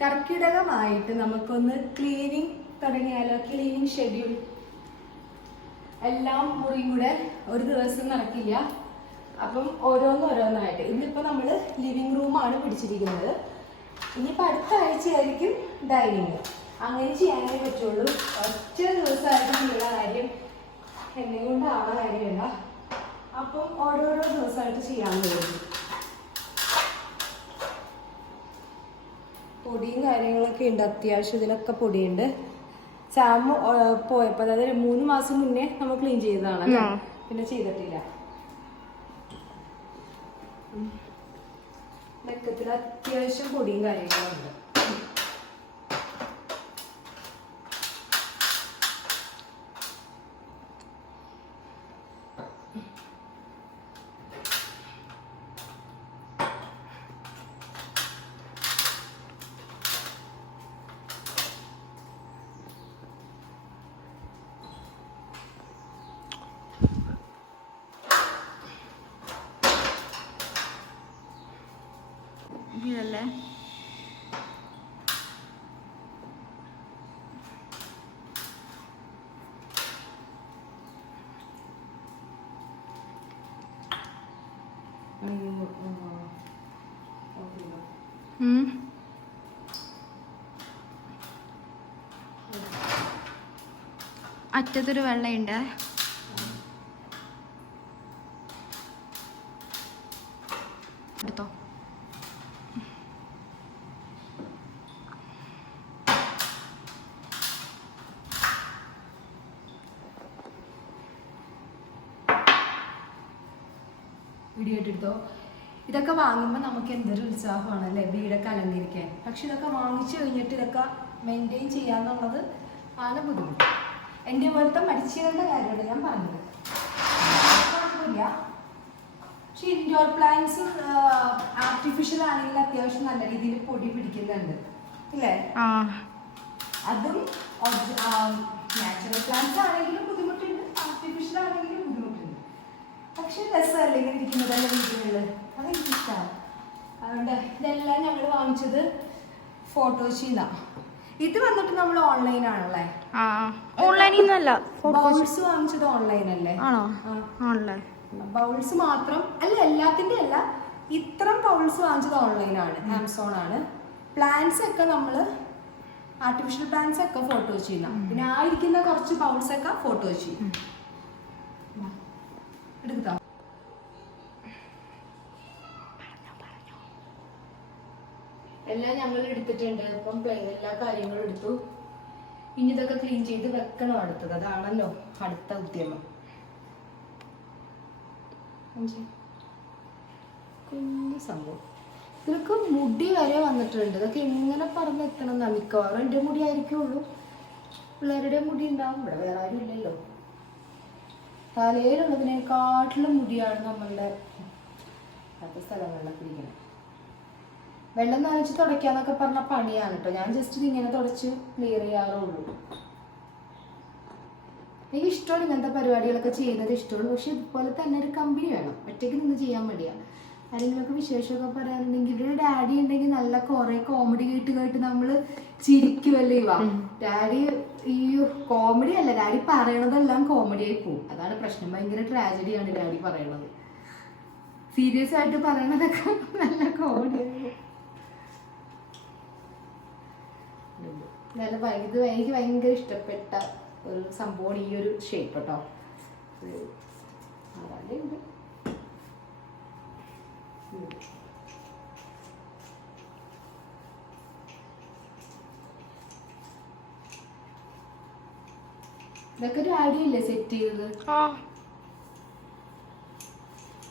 കർക്കിടകമായിട്ട് നമുക്കൊന്ന് ക്ലീനിങ് തുടങ്ങിയാലോ? Cleaning schedule എല്ലാം മുറിയും കൂടെ ഒരു ദിവസം നടക്കില്ല. അപ്പം ഓരോന്നായിട്ട് ഇന്നിപ്പോൾ നമ്മൾ ലിവിങ് റൂമാണ് പിടിച്ചിരിക്കുന്നത്. ഇനിയിപ്പോൾ അടുത്ത ആഴ്ചയായിരിക്കും ഡൈനിങ്. അങ്ങനെ ചെയ്യാനേ പറ്റുള്ളൂ. ഒറ്റ ദിവസമായിട്ട് ചെയ്യുന്ന കാര്യം എന്നെ കൊണ്ടാണ് കാര്യമല്ല. അപ്പം ഓരോരോ ദിവസമായിട്ട് ചെയ്യാൻ കഴിയും. പൊടിയും കാര്യങ്ങളൊക്കെ ഉണ്ട്, അത്യാവശ്യം ഇതിലൊക്കെ പൊടിയുണ്ട്. സാമ് പോയപ്പോൾ അതായത് 3 മാസം മുന്നേ നമ്മൾ ക്ലീൻ ചെയ്തതാണ്, പിന്നെ ചെയ്തിട്ടില്ല. മെക്കത്തിൽ അത്യാവശ്യം പൊടിയും കാര്യങ്ങളുണ്ട്. ഇതല്ലേ അറ്റത്തൊരു വെള്ളയുണ്ട്. എടുത്തോ. വീഡിയോ. ഇതൊക്കെ വാങ്ങുമ്പോൾ നമുക്ക് എന്തൊരു ഉത്സാഹമാണല്ലേ വീടൊക്കെ അലങ്കരിക്കാൻ. പക്ഷെ ഇതൊക്കെ വാങ്ങിച്ചു കഴിഞ്ഞിട്ട് ഇതൊക്കെ മെയിൻറ്റെയിൻ ചെയ്യാന്നുള്ളത് ആണ് ബുദ്ധിമുട്ട്. എൻ്റെ പോലത്തെ മടിച്ചുകളുടെ കാര്യമാണ് ഞാൻ പറഞ്ഞത്. കുഴപ്പമില്ല. പക്ഷെ ഇൻഡോർ പ്ലാന്റ്സ് ആർട്ടിഫിഷ്യൽ ആണെങ്കിൽ അത്യാവശ്യം നല്ല രീതിയിൽ പൊടി പിടിക്കുന്നുണ്ട് ഇല്ലേ? അതും നാച്ചുറൽ പ്ലാന്റ്സ് ആണെങ്കിലും ബുദ്ധിമുട്ടുണ്ട്, ആർട്ടിഫിഷ്യൽ ആണെങ്കിലും ബുദ്ധിമുട്ടുണ്ട്. പക്ഷെ രസമല്ലേ ഇങ്ങനെ ഇരിക്കുന്നതല്ല വീടുകളിൽ, അതെനിക്കിഷ്ടമാണ്. അതുകൊണ്ട് ഇതെല്ലാം ഞങ്ങൾ വാങ്ങിച്ചത് ഫോട്ടോഷീന്നാണ്. ഇത് വന്നിട്ട് നമ്മൾ ഓൺലൈനാണല്ലേ? ബൗൾസ് വാങ്ങിച്ചത് ഓൺലൈൻ അല്ലേ? ബൗൾസ് മാത്രം അല്ല, എല്ലാത്തിൻ്റെ അല്ല, ഇത്തരം ബൗൾസ് വാങ്ങിച്ചത് ഓൺലൈനാണ്, ആമസോൺ ആണ്. പ്ലാന്റ്സ് ഒക്കെ നമ്മൾ ആർട്ടിഫിഷ്യൽ പ്ലാന്റ്സ് ഒക്കെ ഫോട്ടോ ചെയ്യുന്ന, പിന്നെ ആ ഇരിക്കുന്ന കുറച്ച് ബൗൾസ് ഒക്കെ ഫോട്ടോ ചെയ്യും. എടുക്കാം. എല്ലാം ഞങ്ങൾ എടുത്തിട്ടുണ്ട്. ഇപ്പം എല്ലാ കാര്യങ്ങളും എടുത്തു. ഇനി ഇതൊക്കെ ക്ലീൻ ചെയ്ത് വെക്കണം അടുത്തത്. അതാണല്ലോ അടുത്ത ഉദ്യമം. കുഞ്ഞു സംഭവം. ഇതൊക്കെ മുടി വരെ വന്നിട്ടുണ്ട്. ഇതൊക്കെ എങ്ങനെ പറഞ്ഞെത്തണം എന്നാ. മിക്കവാറും എൻ്റെ മുടി ആയിരിക്കുള്ളൂ, പിള്ളേരുടെ മുടി ഉണ്ടാവും. ഇവിടെ വേറെ ആരും ഇല്ലല്ലോ. തലയിലുള്ളതിനെക്കാട്ടിലും മുടിയാണ് നമ്മളുടെ മറ്റു സ്ഥലങ്ങളിലൊക്കെ ഇരിക്കുന്നത്. വെള്ളം നനച്ച് തുടയ്ക്കാന്നൊക്കെ പറഞ്ഞ പണിയാണ് കേട്ടോ. ഞാൻ ജസ്റ്റ് ഇങ്ങനെ തുടച്ച് ക്ലിയർ ചെയ്യാറുള്ളൂ. എനിക്ക് ഇഷ്ടമാണ് ഇങ്ങനത്തെ പരിപാടികളൊക്കെ ചെയ്യുന്നത്, ഇഷ്ടമുള്ളൂ. പക്ഷെ ഇതുപോലെ തന്നെ ഒരു കമ്പനി വേണം. ഒറ്റയ്ക്ക് നിന്ന് ചെയ്യാൻ മടിയാണ്. ആരെങ്കിലുമൊക്കെ വിശേഷമൊക്കെ പറയാനുണ്ടെങ്കിൽ ഒരു ഡാഡി ഉണ്ടെങ്കിൽ നല്ല കുറെ കോമഡി കേട്ട് നമ്മൾ ചിരിക്കുമല്ലേ. ഡാഡി ഈ കോമഡി അല്ല, ഡാഡി പറയണതെല്ലാം കോമഡി ആയി പോവും. അതാണ് പ്രശ്നം. ഭയങ്കര ട്രാജഡിയാണ് ഡാഡി പറയണത്. സീരിയസ് ആയിട്ട് പറയണതൊക്കെ നല്ല കോമഡി ആയി പോവും. ഇത് എനിക്ക് ഭയങ്കര ഇഷ്ടപ്പെട്ട ഒരു സംഭവമാണ് ഈ ഒരു ഷേപ്പ് കേട്ടോ. ഉണ്ട്. ഇതൊക്കെ ഒരു ഐഡിയ ഇല്ലേ സെറ്റ് ചെയ്തത്?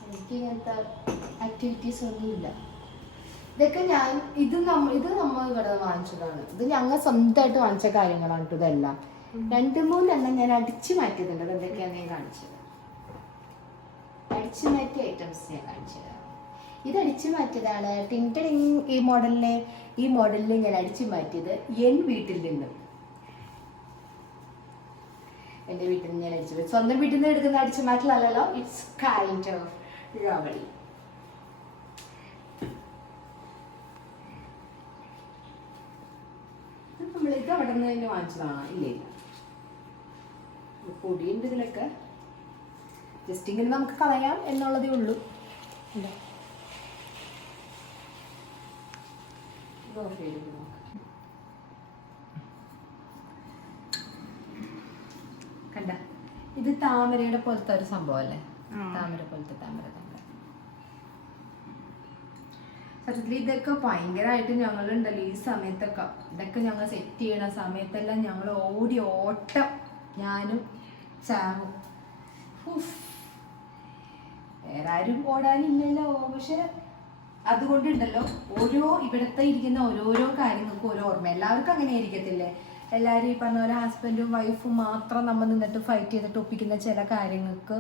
എനിക്ക് ഇങ്ങനത്തെ ആക്ടിവിറ്റീസ് ഒന്നുമില്ല. ഇതൊക്കെ ഇത് നമ്മൾ ഇവിടെ വാങ്ങിച്ചതാണ്. ഇത് ഞങ്ങൾ സ്വന്തമായിട്ട് വാങ്ങിച്ച കാര്യങ്ങളാണ് കേട്ടോ. ഇതെല്ലാം 2-3 എണ്ണം ഞാൻ അടിച്ചു മാറ്റിയതുണ്ട്. അത് എന്തൊക്കെയാണെന്ന് ഞാൻ കാണിച്ചത്. അടിച്ചു മാറ്റിയ ഐറ്റംസ് ഞാൻ കാണിച്ചത്. ഇത് അടിച്ചു മാറ്റിയതാണ് ടിൻറ്റഡിങ്. ഈ മോഡലിൽ ഞാൻ അടിച്ചു മാറ്റിയത് എൻ്റെ വീട്ടിൽ നിന്ന് ഞാൻ അടിച്ചത്. സ്വന്തം വീട്ടിൽ നിന്ന് എടുക്കുന്ന അടിച്ചു മാറ്റലല്ലോ. It's kind of robbery. നമ്മളിത് അവിടെ നിന്ന് തന്നെ വാങ്ങിച്ചതാണ്. ഇല്ല ഇല്ല, പൊടിയുണ്ട് ഇതിലൊക്കെ. ജസ്റ്റ് ഇങ്ങനെ നമുക്ക് കളയാം എന്നുള്ളതേ ഉള്ളൂ. ഉണ്ടോ കണ്ട, ഇത് താമരയുടെ പോലത്തെ ഒരു സംഭവം അല്ലേ? താമര പോലത്തെ താമര. സത്യത്തിൽ ഇതൊക്കെ ഭയങ്കരമായിട്ട് ഞങ്ങളുണ്ടല്ലോ ഈ സമയത്തൊക്കെ, ഇതൊക്കെ ഞങ്ങൾ സെറ്റ് ചെയ്യണ സമയത്തെല്ലാം ഞങ്ങൾ ഓടി ഓട്ടം, ഞാനും ചാവും. വേറെ ആരും ഓടാനില്ലല്ലോ. പക്ഷെ അതുകൊണ്ടുണ്ടല്ലോ ഓരോ ഇവിടുത്തെ ഇരിക്കുന്ന ഓരോരോ കാര്യങ്ങൾക്കും ഓരോ ഓർമ്മ. എല്ലാവർക്കും അങ്ങനെ ആയിരിക്കത്തില്ലേ? എല്ലാവരും ഈ പറഞ്ഞ പോലെ ഹസ്ബൻഡും വൈഫും മാത്രം നമ്മൾ നിന്നിട്ട് ഫൈറ്റ് ചെയ്തിട്ട് ഒപ്പിക്കുന്ന ചില കാര്യങ്ങൾക്ക്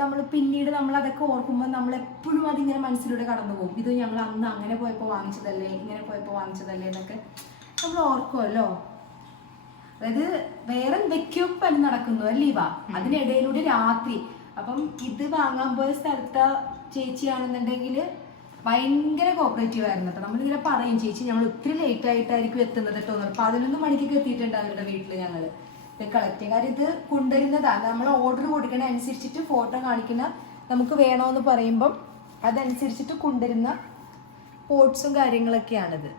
നമ്മൾ പിന്നീട് നമ്മൾ അതൊക്കെ ഓർക്കുമ്പോൾ നമ്മളെപ്പോഴും അതിങ്ങനെ മനസ്സിലൂടെ കടന്നു പോകും. ഇത് ഞങ്ങൾ അന്ന് അങ്ങനെ പോയപ്പോൾ വാങ്ങിച്ചതല്ലേ, ഇങ്ങനെ പോയപ്പോൾ വാങ്ങിച്ചതല്ലേ എന്നൊക്കെ നമ്മൾ ഓർക്കുമല്ലോ. അതായത് വേറെ എന്തൊക്കെയോ പണി നടക്കുന്നു അല്ലേ വാ, അതിനിടയിലൂടെ രാത്രി. അപ്പം ഇത് വാങ്ങാൻ പോയ സ്ഥലത്തെ ചേച്ചിയാണെന്നുണ്ടെങ്കിൽ ഭയങ്കര കോപ്പറേറ്റീവ് ആയിരുന്നു കേട്ടോ. നമ്മളിങ്ങനെ പറയും, ചേച്ചി ഞങ്ങൾ ഒത്തിരി ലേറ്റ് ആയിട്ടായിരിക്കും എത്തുന്നത് കേട്ടോ. 11 മണിക്കൊക്കെ എത്തിയിട്ടുണ്ട് അവരുടെ വീട്ടിൽ ഞങ്ങൾ ഇത് കളക്ട് ചെയ്യും. കാര്യം ഇത് കൊണ്ടുവരുന്നതാണ്, നമ്മൾ ഓർഡർ കൊടുക്കണ അനുസരിച്ചിട്ട് ഫോട്ടോ കാണിക്കുന്ന, നമുക്ക് വേണമെന്ന് പറയുമ്പം അതനുസരിച്ചിട്ട് കൊണ്ടുവരുന്ന പോട്ട്സും കാര്യങ്ങളൊക്കെയാണിത്.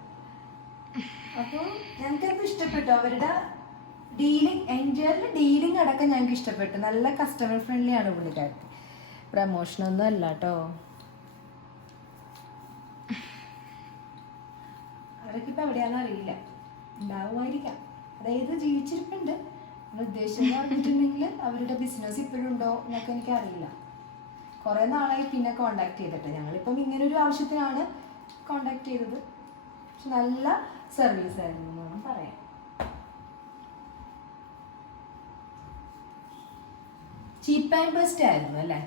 അപ്പോൾ ഞങ്ങൾക്കത് ഇഷ്ടപ്പെട്ടു. അവരുടെ ഡീലിംഗ്, എൻ്റെ ഡീലിംഗ് അടക്കം ഞങ്ങൾക്ക് ഇഷ്ടപ്പെട്ടു. നല്ല കസ്റ്റമർ ഫ്രണ്ട്ലി ആണ് പുള്ളിക്കാർക്ക്. പ്രമോഷനൊന്നും അല്ല കേട്ടോ. അവരൊക്കെ ഇപ്പം എവിടെയാണെന്ന് അറിയില്ല, ഉണ്ടാവുമായിരിക്കാം. അതായത് ജീവിച്ചിരിപ്പുണ്ട്. ഉദ്ദേശിച്ചത് പറഞ്ഞിട്ടുണ്ടെങ്കിൽ അവരുടെ ബിസിനസ് ഇപ്പോഴും ഉണ്ടോ എന്നൊക്കെ എനിക്കറിയില്ല. കുറേ നാളായി പിന്നെ കോണ്ടാക്ട് ചെയ്തിട്ട്. ഞങ്ങളിപ്പം ഇങ്ങനൊരു ആവശ്യത്തിനാണ് കോണ്ടാക്ട് ചെയ്തത്. പക്ഷെ നല്ല സർവീസ് ആയിരുന്നു എന്ന് വേണം പറയാൻ. ചീപ്പ് ആൻഡ് ബെസ്റ്റ് ആയിരുന്നു അല്ലേ?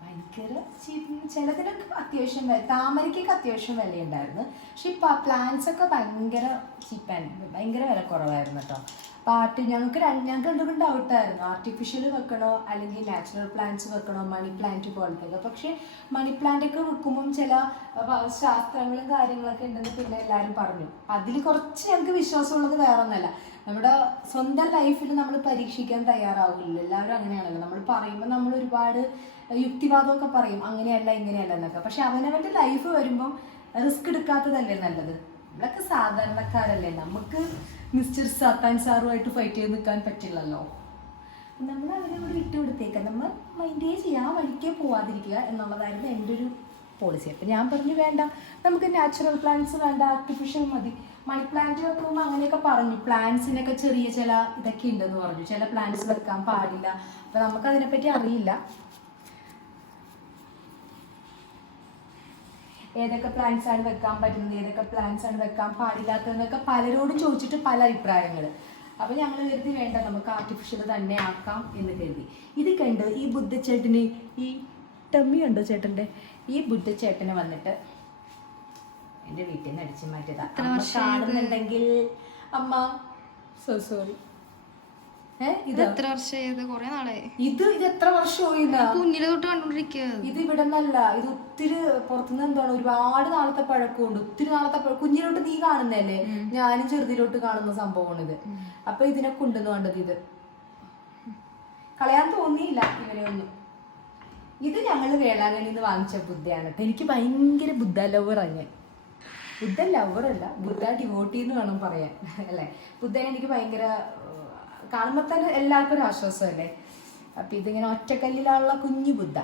ഭയങ്കര ചീപ്പ്. ചിലതിനൊക്കെ അത്യാവശ്യം താമരയ്ക്കൊക്കെ അത്യാവശ്യം വിലയുണ്ടായിരുന്നു. പക്ഷെ ഇപ്പം പ്ലാന്റ്സ് ഒക്കെ ഭയങ്കര ചീപ്പ് ആൻഡ് ഭയങ്കര വില കുറവായിരുന്നു കേട്ടോ. ഞങ്ങൾക്ക് എന്തൊക്കെ ഡൗട്ടായിരുന്നു, ആർട്ടിഫിഷ്യൽ വെക്കണോ അല്ലെങ്കിൽ നാച്ചുറൽ പ്ലാന്റ്സ് വെക്കണോ, മണി പ്ലാന്റ് പോലത്തെ. പക്ഷെ മണി പ്ലാന്റ് ഒക്കെ വെക്കുമ്പം ചില ശാസ്ത്രങ്ങളും കാര്യങ്ങളൊക്കെ ഉണ്ടെന്ന് പിന്നെ എല്ലാവരും പറഞ്ഞു. അതിൽ കുറച്ച് ഞങ്ങൾക്ക് വിശ്വാസമുള്ളത് വേറെ ഒന്നല്ല, നമ്മുടെ സ്വന്തം ലൈഫിൽ നമ്മൾ പരീക്ഷിക്കാൻ തയ്യാറാവില്ല. എല്ലാവരും അങ്ങനെയാണല്ലോ. നമ്മൾ പറയുമ്പോൾ നമ്മൾ ഒരുപാട് യുക്തിവാദമൊക്കെ പറയും, അങ്ങനെയല്ല ഇങ്ങനെയല്ല എന്നൊക്കെ. പക്ഷെ അവനവൻ്റെ ലൈഫ് വരുമ്പം റിസ്ക് എടുക്കാത്തതല്ലേ നല്ലത്. നമ്മളൊക്കെ സാധാരണക്കാരല്ലേ, നമുക്ക് മിസ്റ്റർ സാത്താൻ സാറുമായിട്ട് ഫൈറ്റ് ചെയ്ത് നിൽക്കാൻ പറ്റില്ലല്ലോ. നമ്മൾ അവരെ കൂടെ വിട്ടുകൊടുത്തേക്കാം, നമ്മൾ മൈൻഡേ ചെയ്യാൻ വഴിക്കേ പോവാതിരിക്കുക എന്നുള്ളതായിരുന്നു എൻ്റെ ഒരു പോളിസി. അപ്പം ഞാൻ പറഞ്ഞു വേണ്ട, നമുക്ക് നാച്ചുറൽ പ്ലാന്റ്സ് വേണ്ട, ആർട്ടിഫിഷ്യൽ മതി. മണി പ്ലാന്റ് വെക്കുമ്പോൾ അങ്ങനെയൊക്കെ പറഞ്ഞു. പ്ലാന്റ്സിനൊക്കെ ചെറിയ ചില ഇതൊക്കെ ഉണ്ടെന്ന് പറഞ്ഞു, ചില പ്ലാന്റ്സ് വെക്കാൻ പാടില്ല. അപ്പം നമുക്കതിനെപ്പറ്റി അറിയില്ല, ഏതൊക്കെ പ്ലാന്റ്സ് ആണ് വെക്കാൻ പറ്റുന്നത്, ഏതൊക്കെ പ്ലാന്റ്സ് ആണ് വെക്കാൻ പാടില്ലാത്തതെന്നൊക്കെ പലരോടും ചോദിച്ചിട്ട് പല അഭിപ്രായങ്ങൾ. അപ്പം ഞങ്ങൾ കരുതി വേണ്ട, നമുക്ക് ആർട്ടിഫിഷ്യൽ തന്നെ ആക്കാം എന്ന് കരുതി. ഇത് കണ്ട് ഈ ബുദ്ധച്ചേട്ടന്, ഈ ടമ്മി ഉണ്ടോ ചേട്ടൻ്റെ, ഈ ബുദ്ധച്ചേട്ടന് വന്നിട്ട് എൻ്റെ വീട്ടിൽ നിന്ന് അടിച്ചു മാറ്റിയതാ. കാണുന്നുണ്ടെങ്കിൽ അമ്മ സോറി. ഇത് എത്ര വർഷം? കുറെ നാളായി. ഇത് എത്ര വർഷമായി? കുഞ്ഞിലെ തൊട്ട് കണ്ടോണ്ടിരിക്കുക. ഇത് ഇവിടെ നിന്നല്ല, ഇത് ഒത്തിരി പുറത്തുനിന്ന് എന്താണ് ഒരുപാട് നാളത്തെ പഴക്കമുണ്ട്. ഒത്തിരി നാളത്തെ കുഞ്ഞിലോട്ട് നീ കാണുന്നല്ലേ, ഞാനും ചെറുതിലോട്ട് കാണുന്ന സംഭവമാണ് ഇത്. അപ്പൊ ഇതിനെ കൊണ്ടുവന്ന് കണ്ടത്, ഇത് കളയാൻ തോന്നിയില്ല ഇവനെ ഒന്നും. ഇത് ഞങ്ങൾ വേളാങ്കണ്ണിയിൽ നിന്ന് വാങ്ങിച്ച ബുദ്ധയാണ്. എനിക്ക് ഭയങ്കര ബുദ്ധ ലവറാണ് ഞാൻ. ബുദ്ധ ലവറല്ല, ബുദ്ധ ഡിവോട്ടി എന്ന് വേണം പറയാൻ അല്ലേ. ബുദ്ധനെ എനിക്ക് ഭയങ്കര കാണുമ്പോൾ തന്നെ എല്ലാവർക്കും ഒരു ആശ്വാസമല്ലേ. അപ്പം ഇതിങ്ങനെ ഒറ്റക്കല്ലിലുള്ള കുഞ്ഞു ബുദ്ധ.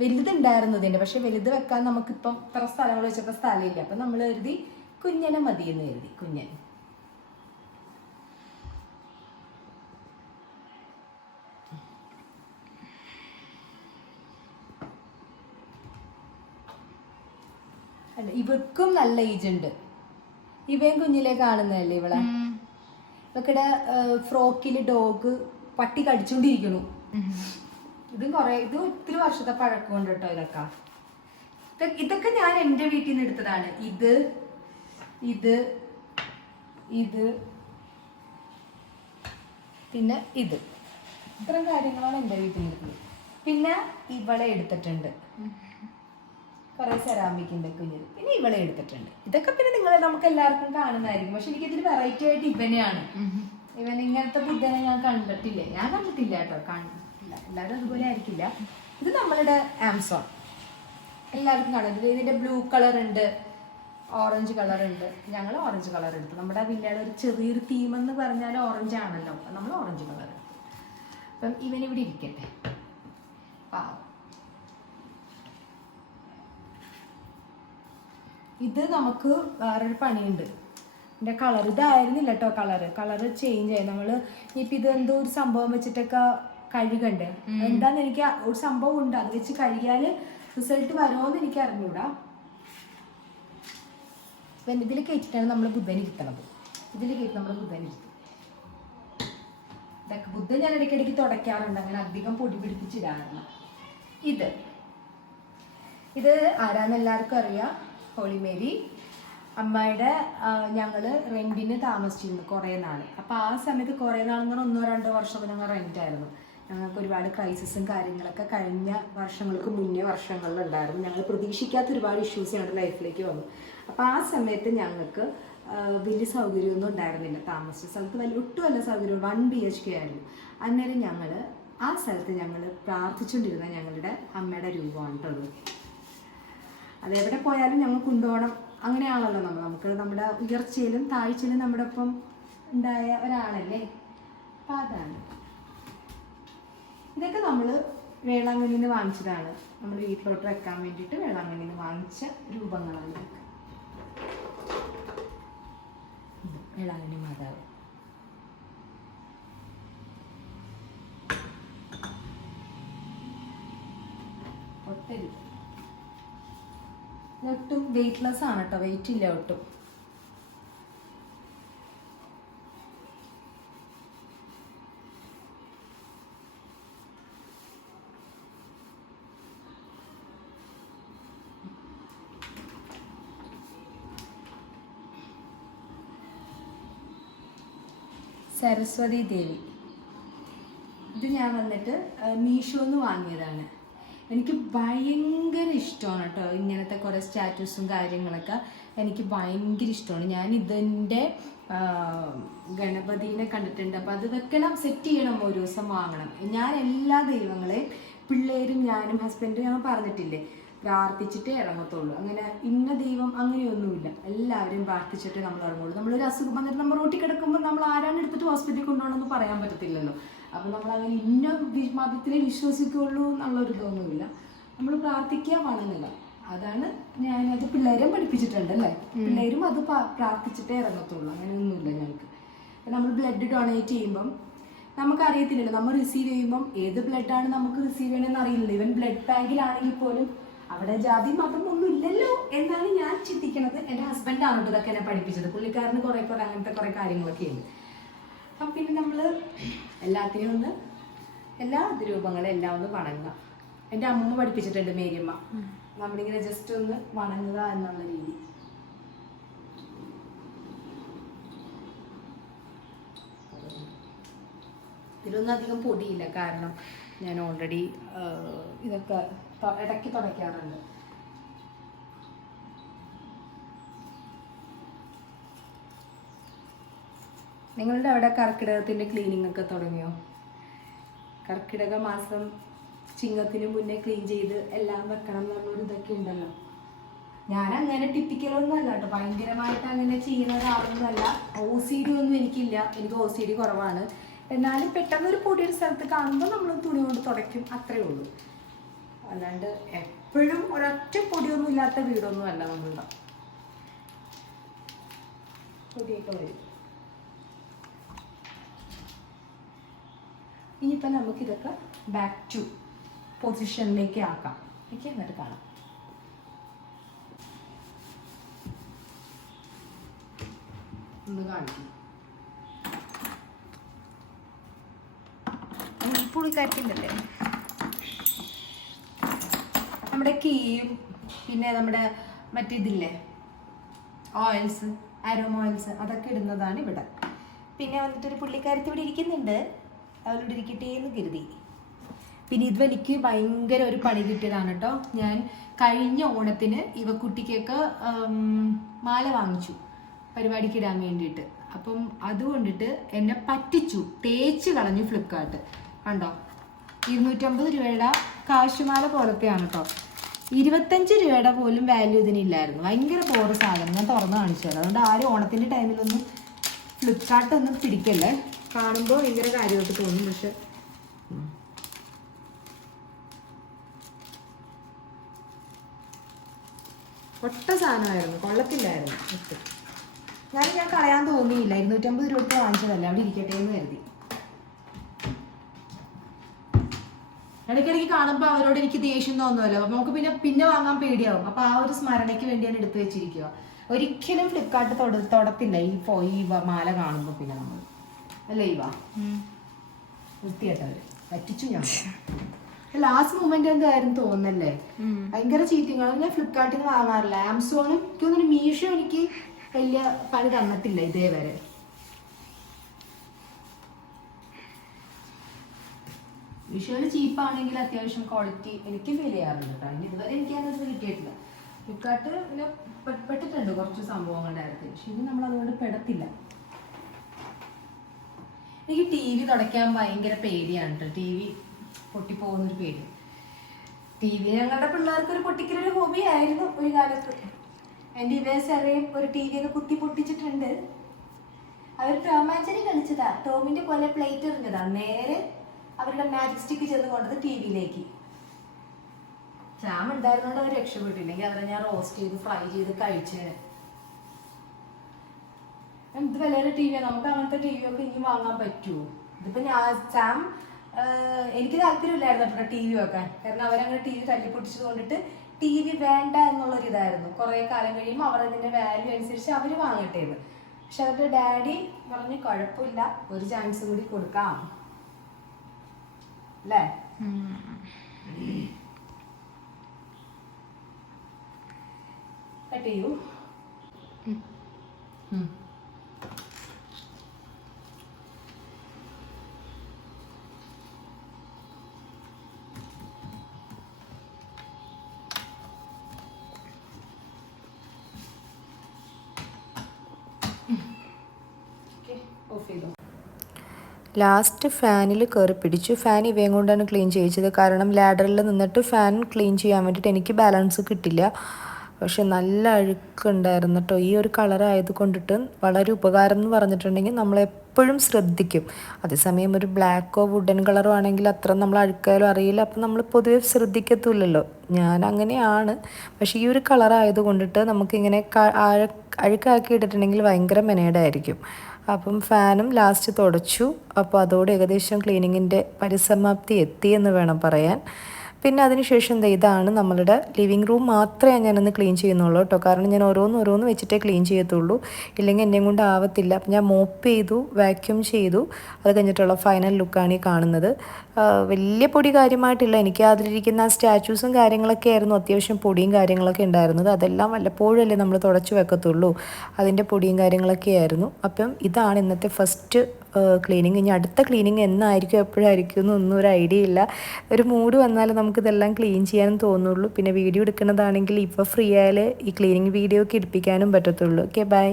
വലുതുണ്ടായിരുന്നു ഇതിൻ്റെ, പക്ഷെ വലുത് വെക്കാൻ നമുക്കിപ്പം ഇത്ര സ്ഥലങ്ങൾ വെച്ചപ്പോൾ സ്ഥലമില്ല. അപ്പം നമ്മൾ കരുതി കുഞ്ഞനെ മതിയെന്ന് കരുതി. കുഞ്ഞൻ അല്ല, ഇവക്കും നല്ല ഏജ് ഉണ്ട്. ഇവയും കുഞ്ഞിലെ കാണുന്നതല്ലേ ഇവളെ. ഇവക്കിടെ ഫ്രോക്കിൽ ഡോഗ് പട്ടി കടിച്ചോണ്ടിരിക്കണു. ഇത് ഒത്തിരി വർഷത്തെ പഴക്കമുണ്ട് കേട്ടോ. ഇതൊക്കെ ഞാൻ എൻ്റെ വീട്ടിൽ നിന്ന് എടുത്തതാണ്. ഇത് പിന്നെ ഇത്തരം കാര്യങ്ങളാണ് എൻ്റെ വീട്ടിൽ നിന്ന് എടുത്തത്. പിന്നെ ഇവളെ എടുത്തിട്ടുണ്ട്. കുറേ സെറാമിക്കിൻ്റെ കുഞ്ഞിൽ. പിന്നെ ഇവളെ എടുത്തിട്ടുണ്ട്. ഇതൊക്കെ പിന്നെ നമുക്ക് എല്ലാവർക്കും കാണുന്നതായിരിക്കും. പക്ഷെ എനിക്കിതിൽ വെറൈറ്റി ആയിട്ട് ഇവനെയാണ്. ഇവൻ ഇങ്ങനത്തെ ബുദ്ധനെ ഞാൻ കണ്ടിട്ടില്ല കേട്ടോ, കണ്ടിട്ടില്ല. എല്ലാവരും അതുപോലെ ആയിരിക്കില്ല. ഇത് നമ്മളുടെ ആമസോൺ, എല്ലാവർക്കും കാണുന്നത്. ഇതിൻ്റെ ബ്ലൂ കളർ ഉണ്ട്, ഓറഞ്ച് കളർ ഉണ്ട്. ഞങ്ങൾ ഓറഞ്ച് കളർ എടുത്തു. നമ്മുടെ വില്ലയുടെ ഒരു ചെറിയൊരു തീമെന്ന് പറഞ്ഞാൽ ഓറഞ്ച് ആണല്ലോ, അപ്പം നമ്മൾ ഓറഞ്ച് കളർ എടുത്തു. അപ്പം ഇവനിവിടെ ഇരിക്കട്ടെ, പാവം. ഇത് നമുക്ക് വേറൊരു പണിയുണ്ട്. ഇതിൻ്റെ കളർ ഇതായിരുന്നില്ല കേട്ടോ, കളറ് ചേഞ്ച് ആയി. നമ്മൾ ഇപ്പം ഇത് എന്തോ ഒരു സംഭവം വെച്ചിട്ടൊക്കെ കഴുകണ്ടേ, എന്താന്ന് എനിക്ക് ഒരു സംഭവം ഉണ്ട്. അത് വെച്ച് കഴുകിയാൽ റിസൾട്ട് വരുമോയെന്ന് എനിക്ക് അറിഞ്ഞൂടാ. അപ്പം ഇതിൽ കയറ്റിട്ടാണ് നമ്മൾ ബുദ്ധൻ ഇരുത്തണത്. ഇതിൽ കയറ്റി നമ്മൾ ബുദ്ധൻ ഇരുത്തും. ഇതൊക്കെ ബുദ്ധൻ ഞാൻ ഇടയ്ക്കിടയ്ക്ക് തുടയ്ക്കാറുണ്ട്, അങ്ങനെ അധികം പൊടി പിടിപ്പിച്ചിടാറില്ല. ഇത് ആരാന്ന് എല്ലാവർക്കും അറിയാം, ഹോളി മേരി. അമ്മയുടെ ഞങ്ങൾ റെൻറ്റിന് താമസിച്ചിരുന്നു കുറേ നാൾ. അപ്പോൾ ആ സമയത്ത് കുറേ നാളെന്ന് പറഞ്ഞാൽ 1-2 വർഷമൊക്കെ ഞങ്ങൾ റെൻറ്റായിരുന്നു. ഞങ്ങൾക്ക് ഒരുപാട് ക്രൈസിസും കാര്യങ്ങളൊക്കെ കഴിഞ്ഞ വർഷങ്ങൾക്ക് മുന്നേ വർഷങ്ങളിലുണ്ടായിരുന്നു. ഞങ്ങൾ പ്രതീക്ഷിക്കാത്ത ഒരുപാട് ഇഷ്യൂസ് ഞങ്ങളുടെ ലൈഫിലേക്ക് വന്നു. അപ്പോൾ ആ സമയത്ത് ഞങ്ങൾക്ക് വലിയ സൗകര്യമൊന്നും ഉണ്ടായിരുന്നില്ല. താമസിച്ച സ്ഥലത്ത് ഒട്ടും നല്ല സൗകര്യം, 1 BHK ആയിരുന്നു. അന്നേരം ഞങ്ങൾ ആ സ്ഥലത്ത് ഞങ്ങൾ പ്രാർത്ഥിച്ചുകൊണ്ടിരുന്ന ഞങ്ങളുടെ അമ്മയുടെ രൂപമാണ് കേട്ടോ. അതെവിടെ പോയാലും ഞങ്ങൾ കൊണ്ടുപോകണം, അങ്ങനെയാണല്ലോ നമുക്ക് നമ്മുടെ ഉയർച്ചയിലും താഴ്ചയിലും നമ്മുടെ ഒപ്പം ഉണ്ടായ ഒരാളല്ലേ. അപ്പം അതാണ്. ഇതൊക്കെ നമ്മൾ വേളാങ്കണ്ണിയിൽ നിന്ന് വാങ്ങിച്ചതാണ്. നമ്മൾ വീട്ടിലോട്ട് വെക്കാൻ വേണ്ടിയിട്ട് വേളാങ്കണ്ണിയിൽ നിന്ന് വാങ്ങിച്ച രൂപങ്ങളാണ് ഇതൊക്കെ. വേളാങ്കണ്ണി മാതാവ്. ഒട്ടരുത്. ഒട്ടും വെയ്റ്റ്ലെസ് ആണ് കേട്ടോ, വെയിറ്റ് ഇല്ല ഒട്ടും. സരസ്വതി ദേവി. ഇത് ഞാൻ വന്നിട്ട് മീഷോന്ന് വാങ്ങിയതാണ്. എനിക്ക് ഭയങ്കര ഇഷ്ടമാണ് കേട്ടോ ഇങ്ങനത്തെ കുറേ സ്റ്റാറ്റസും കാര്യങ്ങളൊക്കെ. എനിക്ക് ഭയങ്കര ഇഷ്ടമാണ്. ഞാൻ ഇതിൻ്റെ ഗണപതിനെ കണ്ടിട്ടുണ്ട്. അപ്പോൾ അത് വെക്കണം, സെറ്റ് ചെയ്യണം, ഒരു ദിവസം വാങ്ങണം. ഞാൻ എല്ലാ ദൈവങ്ങളെയും പിള്ളേരും ഞാനും ഹസ്ബൻഡും ഞങ്ങൾ പറഞ്ഞിട്ടില്ലേ, പ്രാർത്ഥിച്ചിട്ടേ ഇറങ്ങത്തുള്ളൂ. അങ്ങനെ ഇന്ന ദൈവം അങ്ങനെയൊന്നുമില്ല. എല്ലാവരും പ്രാർത്ഥിച്ചിട്ടേ നമ്മൾ ഇറങ്ങുള്ളൂ. നമ്മളൊരു അസുഖം വന്നിട്ട് നമ്മൾ റോട്ടിൽ കിടക്കുമ്പോൾ നമ്മൾ ആരാണ് എടുത്തിട്ട് ഹോസ്പിറ്റലിൽ കൊണ്ടുപോകണമെന്ന് പറയാൻ പറ്റത്തില്ലല്ലോ. അപ്പം നമ്മളങ്ങനെ ഇന്ന മതത്തിനെ വിശ്വസിക്കുള്ളൂ എന്നുള്ളൊരു ഇതൊന്നുമില്ല. നമ്മൾ പ്രാർത്ഥിക്കുക, വണങ്ങുക. അതാണ് ഞാനത് പിള്ളേരെയും പഠിപ്പിച്ചിട്ടുണ്ട് അല്ലേ. പിള്ളേരും അത് പ്രാർത്ഥിച്ചിട്ടേ ഇറങ്ങത്തുള്ളൂ. അങ്ങനെയൊന്നുമില്ല ഞങ്ങൾക്ക്. അപ്പം നമ്മൾ ബ്ലഡ് ഡൊണേറ്റ് ചെയ്യുമ്പം നമുക്കറിയത്തില്ലല്ലോ, നമ്മൾ റിസീവ് ചെയ്യുമ്പം ഏത് ബ്ലഡാണ് നമുക്ക് റിസീവ് ചെയ്യണമെന്ന് അറിയില്ലല്ലോ. ഈവൻ ബ്ലഡ് ബാങ്കിലാണെങ്കിൽ പോലും അവിടെ ജാതി മതം ഒന്നും ഇല്ലല്ലോ എന്നാണ് ഞാൻ ചിന്തിക്കുന്നത്. എൻ്റെ ഹസ്ബൻഡാണ് ഇതൊക്കെ എന്നെ പഠിപ്പിച്ചത്. പുള്ളിക്കാരന് കുറേ അങ്ങനത്തെ കുറേ കാര്യങ്ങളൊക്കെ ഉണ്ട്. അപ്പം പിന്നെ നമ്മൾ എല്ലാത്തിനും ഒന്ന്, എല്ലാ രൂപങ്ങളും എല്ലാം ഒന്ന് വണങ്ങുക. എൻ്റെ അമ്മൂമ്മ പഠിപ്പിച്ചിട്ടുണ്ട്, മേരിയമ്മ. നമ്മളിങ്ങനെ ജസ്റ്റ് ഒന്ന് വണങ്ങുക എന്നുള്ള രീതി. ഇതിലൊന്നും അധികം പൊടിയില്ല, കാരണം ഞാൻ ഓൾറെഡി ഇതൊക്കെ ഇടയ്ക്ക് തുടയ്ക്കാറുണ്ട്. നിങ്ങളുടെ അവിടെ കർക്കിടകത്തിൻ്റെ ക്ലീനിങ് ഒക്കെ തുടങ്ങിയോ? കർക്കിടക മാസം ചിങ്ങത്തിന് മുന്നേ ക്ലീൻ ചെയ്ത് എല്ലാം വെക്കണം എന്നുള്ളൊരു ഇതൊക്കെ ഉണ്ടല്ലോ. ഞാൻ അങ്ങനെ ടിപ്പിക്കലൊന്നും അല്ല കേട്ടോ, ഭയങ്കരമായിട്ട് അങ്ങനെ ചെയ്യുന്ന ഒരാളൊന്നുമല്ല. OCD ഒന്നും എനിക്കില്ല, എനിക്ക് OCD കുറവാണ്. എന്നാലും പെട്ടെന്ന് ഒരു പൊടിയൊരു സ്ഥലത്ത് കാണുമ്പോൾ നമ്മൾ തുണി കൊണ്ട് തുടയ്ക്കും, അത്രേ ഉള്ളൂ. അല്ലാണ്ട് എപ്പോഴും ഒരൊറ്റ പൊടിയൊന്നും ഇല്ലാത്ത വീടൊന്നും അല്ല നമ്മളുടെ. പൊടിയൊക്കെ വരും. ഇനിയിപ്പോൾ നമുക്കിതൊക്കെ ബാക്ക് ടു പൊസിഷനിലേക്ക് ആക്കാം. എനിക്ക് എന്നിട്ട് കാണാം. ഒന്ന് കാണിക്കും. പുളിക്കാറ്റിണ്ടല്ലേ നമ്മുടെ കീയും പിന്നെ നമ്മുടെ മറ്റേതില്ലേ ഓയിൽസ്, അരോമ ഓയിൽസ്, അതൊക്കെ ഇടുന്നതാണ് ഇവിടെ. പിന്നെ വന്നിട്ടൊരു പുള്ളിക്കാരത്തി ഇവിടെ ഇരിക്കുന്നുണ്ട്, അവളിവിടെ ഇരിക്കട്ടെ എന്ന് കരുതി. പിന്നെ ഇത് എനിക്ക് ഭയങ്കര ഒരു പണി കിട്ടിയതാണ് കേട്ടോ. ഞാൻ കഴിഞ്ഞ ഓണത്തിന് ഇവക്കുട്ടിക്കൊക്കെ മാല വാങ്ങിച്ചു പരിപാടിക്ക് ഇടാൻ വേണ്ടിയിട്ട്. അപ്പം അതുകൊണ്ടിട്ട് എന്നെ പറ്റിച്ചു, തേച്ച് കളഞ്ഞു ഫ്ലിപ്കാർട്ട്. കണ്ടോ, 250 രൂപയുടെ കാശുമാല പോലത്തെയാണ് കേട്ടോ. 25 രൂപയുടെ പോലും വാല്യൂ ഇതിനില്ലായിരുന്നു. ഭയങ്കര പോറ് സാധനം. ഞാൻ തുറന്ന് കാണിച്ചു തരാം. അതുകൊണ്ട് ആരും ഓണത്തിൻ്റെ ടൈമിലൊന്നും ഫ്ലിപ്കാർട്ട് ഒന്നും പിടിക്കല്ലേ. കാണുമ്പോൾ ഭയങ്കര കാര്യമായിട്ട് തോന്നും, പക്ഷെ ഒട്ട സാധനമായിരുന്നു, കൊള്ളത്തില്ലായിരുന്നു. ഞാൻ കളയാൻ തോന്നിയില്ല. 250 രൂപ വാങ്ങിച്ചതല്ല, അവിടെ ഇരിക്കട്ടെ എന്ന് കരുതി. ഇടയ്ക്കിടയ്ക്ക് കാണുമ്പോൾ അവരോട് എനിക്ക് ദേഷ്യം തോന്നുമല്ലോ. അപ്പം നമുക്ക് പിന്നെ വാങ്ങാൻ പേടിയാവും. അപ്പോൾ ആ ഒരു സ്മരണയ്ക്ക് വേണ്ടി ഞാൻ എടുത്തു വെച്ചിരിക്കുക. ഒരിക്കലും ഫ്ലിപ്കാർട്ട് തൊടത്തില്ല ഈ മാല കാണുമ്പോൾ. പിന്നെ നമ്മൾ അല്ലേ വൃത്തിയായിട്ടവർ പറ്റിച്ചു. ഞാൻ ലാസ്റ്റ് മൊമെന്റ് എന്തായിരുന്നു തോന്നല്ലേ, ഭയങ്കര ചീറ്റിങ്ങാണ്. ഞാൻ ഫ്ലിപ്കാർട്ടിൽ നിന്ന് വാങ്ങാറില്ല. ആമസോണും എനിക്ക് തോന്നുന്നു മീഷോ എനിക്ക് വലിയ പണി തന്നിട്ടില്ല ഇതേവരെ. മീഷോയിൽ ചീപ്പാണെങ്കിൽ അത്യാവശ്യം ക്വാളിറ്റി എനിക്ക് ഫീൽ ചെയ്യാറുണ്ട് കേട്ടോ. ഇനി ഇതുവരെ എനിക്ക് അതിനകത്ത് കിട്ടിയിട്ടില്ല. ഫ്ലിപ്കാർട്ട് പിന്നെ പെട്ടിട്ടുണ്ട് കുറച്ച് സംഭവങ്ങളുടെ കാര്യത്തിൽ, പക്ഷെ ഇനി നമ്മൾ അതുകൊണ്ട് പെടത്തില്ല. എനിക്ക് TV തുടയ്ക്കാൻ ഭയങ്കര പേടിയാണ് കേട്ടോ. TV പൊട്ടിപ്പോകുന്നൊരു പേടി. TV ഞങ്ങളുടെ പിള്ളേർക്ക് ഒരു പൊട്ടിക്കലൊരു ഹോബി ആയിരുന്നു ഒരു കാലത്ത്. എൻ്റെ ഇവേഴ്സറിയും ഒരു TV ഒക്കെ കുത്തി പൊട്ടിച്ചിട്ടുണ്ട്. അവർ ടോം ആൻഡ് ജെറി കളിച്ചതാ. ടോമിന്റെ പോലെ പ്ലേറ്റ് എറിഞ്ഞതാ. നേരെ അവരുടെ മാജിക് സ്റ്റിക്ക് ചെന്ന് കൊണ്ടത് TV-യിലേക്ക്. ജാം ഉണ്ടായിരുന്നോണ്ട് അവർ രക്ഷപ്പെട്ടില്ലെങ്കിൽ അവരെ ഞാൻ റോസ്റ്റ് ചെയ്ത് ഫ്രൈ ചെയ്ത് കഴിച്ചേനെ. എന്ത് വിലയുടെ TV നമുക്ക് അങ്ങനത്തെ TV ഒക്കെ ഇനി വാങ്ങാൻ പറ്റുമോ? ഇതിപ്പോ ജാം എനിക്ക് താല്പര്യമില്ലായിരുന്നു കേട്ടോ TV വെക്കാൻ. കാരണം അവരങ്ങനെ TV തല്ലിപ്പൊട്ടിച്ചത് കൊണ്ടിട്ട് TV വേണ്ട എന്നുള്ളൊരു ഇതായിരുന്നു. കുറെ കാലം കഴിയുമ്പോൾ അവർ അതിന്റെ വാല്യൂ അനുസരിച്ച് അവർ വാങ്ങട്ടെ എന്ന്. പക്ഷെ അവരുടെ ഡാഡി പറഞ്ഞു കുഴപ്പമില്ല, ഒരു ചാൻസ് കൂടി കൊടുക്കാം അല്ലേ. കട്ട് ചെയ്യൂ. ലാസ്റ്റ് ഫാനിൽ കയറി പിടിച്ചു. ഫാൻ ഇവയും കൊണ്ടാണ് ക്ലീൻ ചെയ്യിച്ചത്. കാരണം ലാഡറിൽ നിന്നിട്ട് ഫാൻ ക്ലീൻ ചെയ്യാൻ വേണ്ടിയിട്ട് എനിക്ക് ബാലൻസ് കിട്ടില്ല. പക്ഷെ നല്ല അഴുക്കുണ്ടായിരുന്നു കേട്ടോ. ഈ ഒരു കളർ ആയത് കൊണ്ടിട്ട് വളരെ ഉപകാരം എന്ന് പറഞ്ഞിട്ടുണ്ടെങ്കിൽ നമ്മളെപ്പോഴും ശ്രദ്ധിക്കും. അതേസമയം ഒരു ബ്ലാക്കോ വുഡൻ കളറോ ആണെങ്കിൽ അത്ര നമ്മൾ അഴുക്കായാലും അറിയില്ല. അപ്പം നമ്മൾ പൊതുവെ ശ്രദ്ധിക്കത്തില്ലല്ലോ. ഞാൻ അങ്ങനെയാണ്. പക്ഷേ ഈ ഒരു കളർ ആയത് കൊണ്ടിട്ട് നമുക്കിങ്ങനെ അഴുക്കാക്കി ഇട്ടിട്ടുണ്ടെങ്കിൽ ഭയങ്കര മെനേഡായിരിക്കും. അപ്പം ഫാനും ലാസ്റ്റ് തുടച്ചു. അപ്പോൾ അതോടെ ഏകദേശം ക്ലീനിങ്ങിൻ്റെ പരിസമാപ്തി എത്തിയെന്ന് വേണം പറയാൻ. പിന്നെ അതിനുശേഷം ഇതാണ് നമ്മളുടെ ലിവിങ് റൂം. മാത്രമേ ഞാനൊന്ന് ക്ലീൻ ചെയ്യുന്നുള്ളൂ കേട്ടോ. കാരണം ഞാൻ ഓരോന്ന് വെച്ചിട്ടേ ക്ലീൻ ചെയ്യത്തുള്ളൂ, ഇല്ലെങ്കിൽ എന്നെയും കൊണ്ട് ആവത്തില്ല. അപ്പം ഞാൻ മോപ്പ് ചെയ്തു, വാക്യൂം ചെയ്തു. അത് കഴിഞ്ഞിട്ടുള്ള ഫൈനൽ ലുക്കാണ് ഈ കാണുന്നത്. വലിയ പൊടി കാര്യമായിട്ടില്ല. എനിക്ക് അതിലിരിക്കുന്ന സ്റ്റാച്യൂസും കാര്യങ്ങളൊക്കെ ആയിരുന്നു അത്യാവശ്യം പൊടിയും കാര്യങ്ങളൊക്കെ ഉണ്ടായിരുന്നത്. അതെല്ലാം വല്ലപ്പോഴും അല്ലേ നമ്മൾ തുടച്ചു വെക്കത്തുള്ളൂ. അതിൻ്റെ പൊടിയും കാര്യങ്ങളൊക്കെ ആയിരുന്നു. അപ്പം ഇതാണ് ഇന്നത്തെ ഫസ്റ്റ് ക്ലീനിങ്. ഇനി അടുത്ത ക്ലീനിങ് എന്നായിരിക്കും എപ്പോഴായിരിക്കും എന്നൊന്നും ഒരു ഐഡിയ ഇല്ല. ഒരു മൂഡ് വന്നാൽ നമുക്കിതെല്ലാം ക്ലീൻ ചെയ്യാനും തോന്നുള്ളൂ. പിന്നെ വീഡിയോ എടുക്കുന്നതാണെങ്കിൽ ഇപ്പോൾ ഫ്രീ ആയാൽ ഈ ക്ലീനിങ് വീഡിയോ ഒക്കെ എടുപ്പിക്കാനും പറ്റത്തുള്ളൂ. Okay, by.